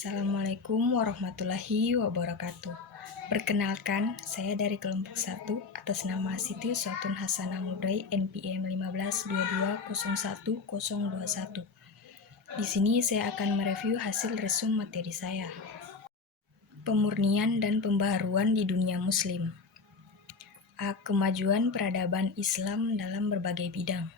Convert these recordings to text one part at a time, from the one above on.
Assalamualaikum warahmatullahi wabarakatuh. Perkenalkan, saya dari kelompok 1 atas nama Siti Sotun Hasanah Mudai NPM 1522011021. Di sini saya akan mereview hasil resum materi saya. Pemurnian dan pembaharuan di dunia muslim. Kemajuan peradaban Islam dalam berbagai bidang.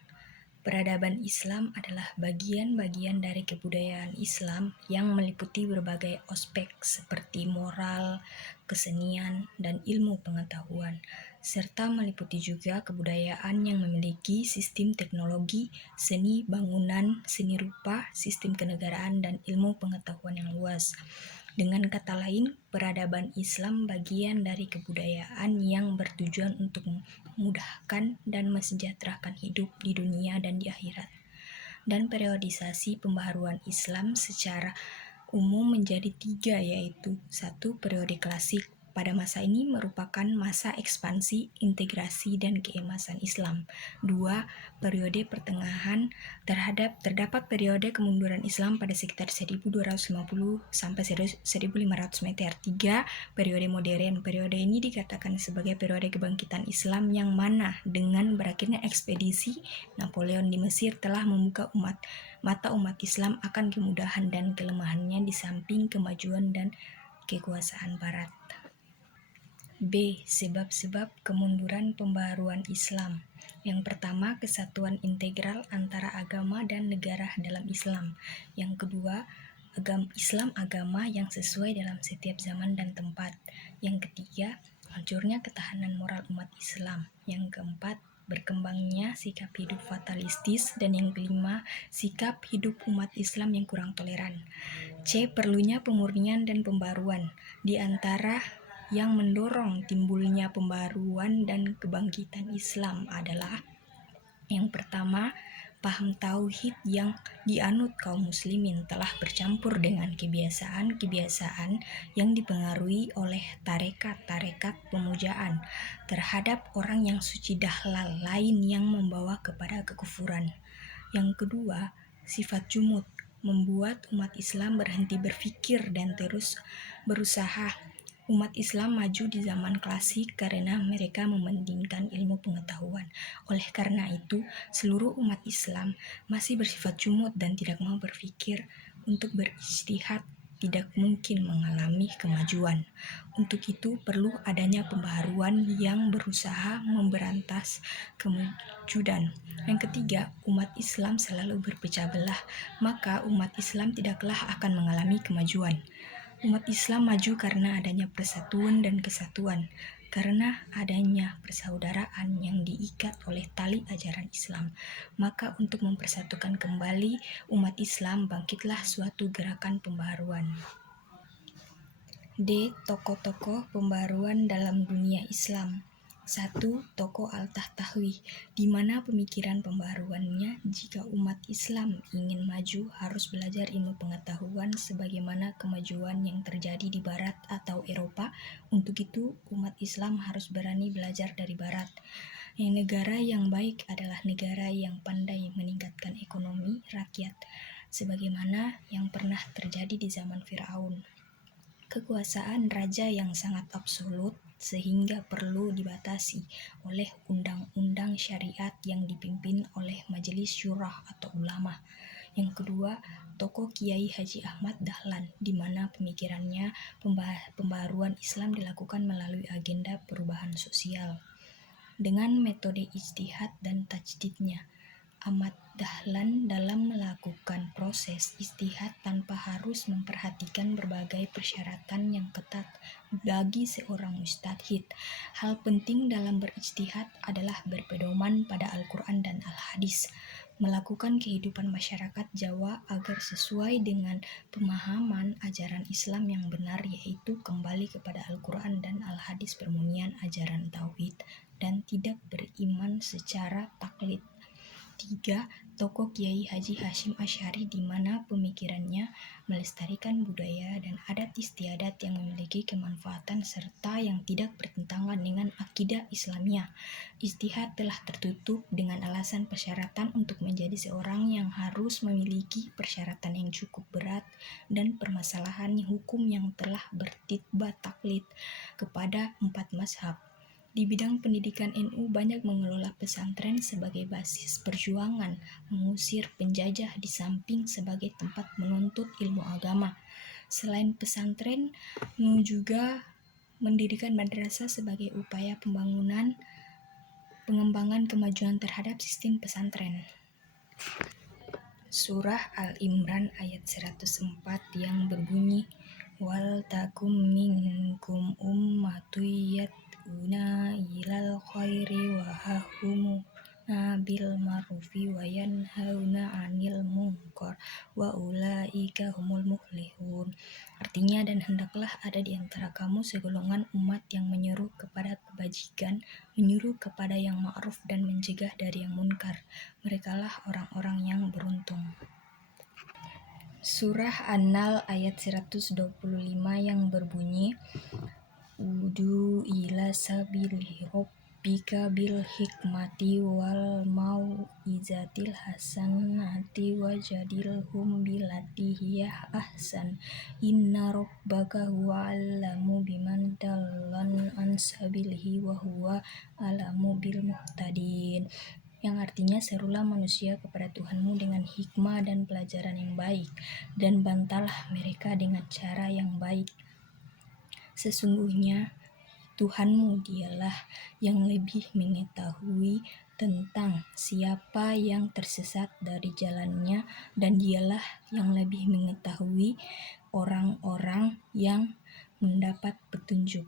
Peradaban Islam adalah bagian-bagian dari kebudayaan Islam yang meliputi berbagai aspek seperti moral, kesenian, dan ilmu pengetahuan, serta meliputi juga kebudayaan yang memiliki sistem teknologi, seni bangunan, seni rupa, sistem kenegaraan, dan ilmu pengetahuan yang luas. Dengan kata lain, peradaban Islam bagian dari kebudayaan yang bertujuan untuk memudahkan dan mensejahterakan hidup di dunia dan di akhirat. Dan periodisasi pembaharuan Islam secara umum menjadi 3, yaitu 1. Periode klasik. Pada masa ini merupakan masa ekspansi, integrasi, dan keemasan Islam. 2. Periode pertengahan. Terdapat periode kemunduran Islam pada sekitar 1250 sampai 1500 meter. 3. Periode modern. Periode ini dikatakan sebagai periode kebangkitan Islam yang mana dengan berakhirnya ekspedisi Napoleon di Mesir telah membuka mata umat Islam akan kemudahan dan kelemahannya di samping kemajuan dan kekuasaan Barat. B. Sebab-sebab kemunduran pembaharuan Islam. Yang pertama, kesatuan integral antara agama dan negara dalam Islam. Yang kedua, Islam agama yang sesuai dalam setiap zaman dan tempat. Yang ketiga, hancurnya ketahanan moral umat Islam. Yang keempat, berkembangnya sikap hidup fatalistis. Dan yang kelima, sikap hidup umat Islam yang kurang toleran. C. Perlunya pemurnian dan pembaruan. Di antara yang mendorong timbulnya pembaruan dan kebangkitan Islam adalah yang pertama, paham tauhid yang dianut kaum muslimin telah bercampur dengan kebiasaan-kebiasaan yang dipengaruhi oleh tarekat-tarekat pemujaan terhadap orang yang suci dahlal lain yang membawa kepada kekufuran. Yang kedua, sifat jumud membuat umat Islam berhenti berpikir dan terus berusaha. Umat Islam maju di zaman klasik karena mereka mementingkan ilmu pengetahuan. Oleh karena itu, seluruh umat Islam masih bersifat jumud dan tidak mau berpikir. Untuk berijtihad tidak mungkin mengalami kemajuan. Untuk itu perlu adanya pembaharuan yang berusaha memberantas kemujudan. Yang ketiga, umat Islam selalu berpecah belah, maka umat Islam tidaklah akan mengalami kemajuan. Umat Islam maju karena adanya persatuan dan kesatuan, karena adanya persaudaraan yang diikat oleh tali ajaran Islam. Maka untuk mempersatukan kembali umat Islam, bangkitlah suatu gerakan pembaharuan. D. Tokoh-tokoh pembaharuan dalam dunia Islam. 1. Tokoh Al-Tahtahwi, di mana pemikiran pembaharuannya jika umat Islam ingin maju harus belajar ilmu pengetahuan sebagaimana kemajuan yang terjadi di Barat atau Eropa. Untuk itu, umat Islam harus berani belajar dari Barat. Yang negara yang baik adalah negara yang pandai meningkatkan ekonomi rakyat, sebagaimana yang pernah terjadi di zaman Firaun. Kekuasaan raja yang sangat absolut sehingga perlu dibatasi oleh undang-undang syariat yang dipimpin oleh Majelis Syura atau ulama. Yang kedua, tokoh Kiai Haji Ahmad Dahlan, di mana pemikirannya pembaharuan Islam dilakukan melalui agenda perubahan sosial dengan metode ijtihad dan tajdidnya. Ahmad Dahlan dalam melakukan proses ijtihad tanpa harus memperhatikan berbagai persyaratan yang ketat bagi seorang mujtahid. Hal penting dalam berijtihad adalah berpedoman pada Al-Quran dan Al-Hadis, melakukan kehidupan masyarakat Jawa agar sesuai dengan pemahaman ajaran Islam yang benar, yaitu kembali kepada Al-Quran dan Al-Hadis bermunian ajaran tauhid dan tidak beriman secara taklid. ketiga, tokoh Kiai Haji Hashim Asy'ari, di mana pemikirannya melestarikan budaya dan adat istiadat yang memiliki kemanfaatan serta yang tidak bertentangan dengan akidah Islamiyah. Ijtihad telah tertutup dengan alasan persyaratan untuk menjadi seorang yang harus memiliki persyaratan yang cukup berat dan permasalahan hukum yang telah bertitbah taklid kepada 4 mazhab. Di bidang pendidikan, NU banyak mengelola pesantren sebagai basis perjuangan mengusir penjajah di samping sebagai tempat menuntut ilmu agama. Selain pesantren, NU juga mendirikan madrasah sebagai upaya pengembangan kemajuan terhadap sistem pesantren. Surah Al-Imran ayat 104 yang berbunyi, wal takum minkum ummatun yad'una ilal khairi wa ya'muruna bil ma'rufi wa yanhauna 'anil munkar wa ulaika humul muflihun. Artinya, dan hendaklah ada di antara kamu segolongan umat yang menyeru kepada kebajikan, menyuruh kepada yang ma'ruf dan mencegah dari yang munkar. Merekalah orang-orang yang beruntung. Surah An-Nahl ayat 125 yang berbunyi, Udu ila sabili rabbika bil hikmati wal mau'izatil hasanati wajadilhum billati hiya ahsan inna rabbaka huwa a'lamu biman dalla an sabilihi wa huwa a'lamu bil muhtadin. Yang artinya, serulah manusia kepada Tuhanmu dengan hikmah dan pelajaran yang baik, dan bantalah mereka dengan cara yang baik. Sesungguhnya Tuhanmu dialah yang lebih mengetahui tentang siapa yang tersesat dari jalannya, dan dialah yang lebih mengetahui orang-orang yang mendapat petunjuk.